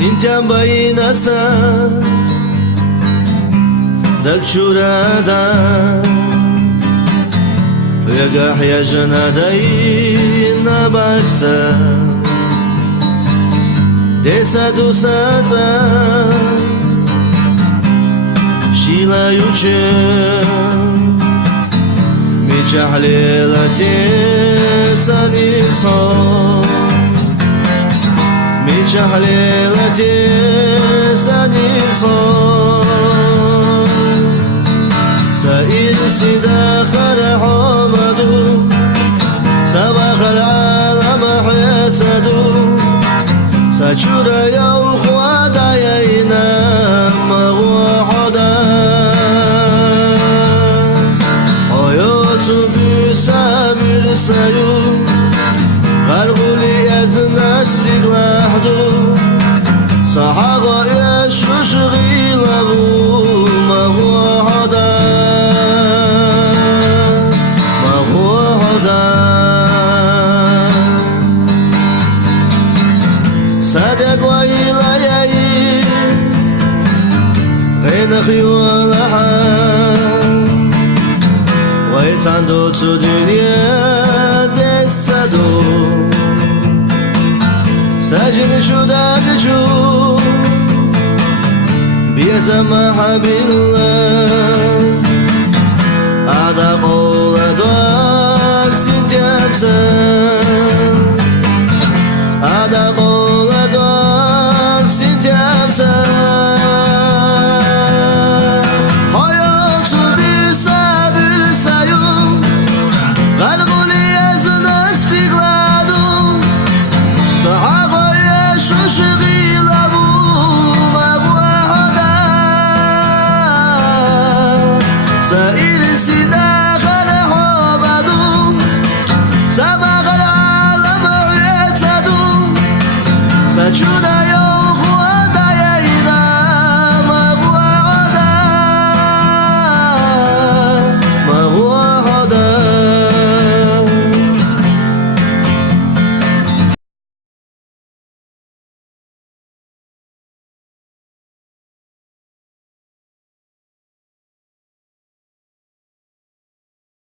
Сентябрь инаса دك شرادا يقح يا جنادين بارسا ديسا دوساتا شيلا يوچن ميجح ليلتي ساني صار ميجح ليلتي ساني صار سائر سيدا خرح مدو سبخ العالم حياتدو سجورا يو خوادا يينا مغوحدا حياتو بسابر سيو غرغولي ازناش تقلحدو صحابا يشوش غيلابو مغوحدا صدق وإلى يي غين خيول حال ويتعندو تو دنيا دستدو ساجن شو داكشو بيزما حبيلا عدا قول دوك سنتيابسا عدا قول دوك سنتيابسا حياتو بسابر سيوم غرغولي يزن استقلادو صحابة يشوش غيلابو مبوحدا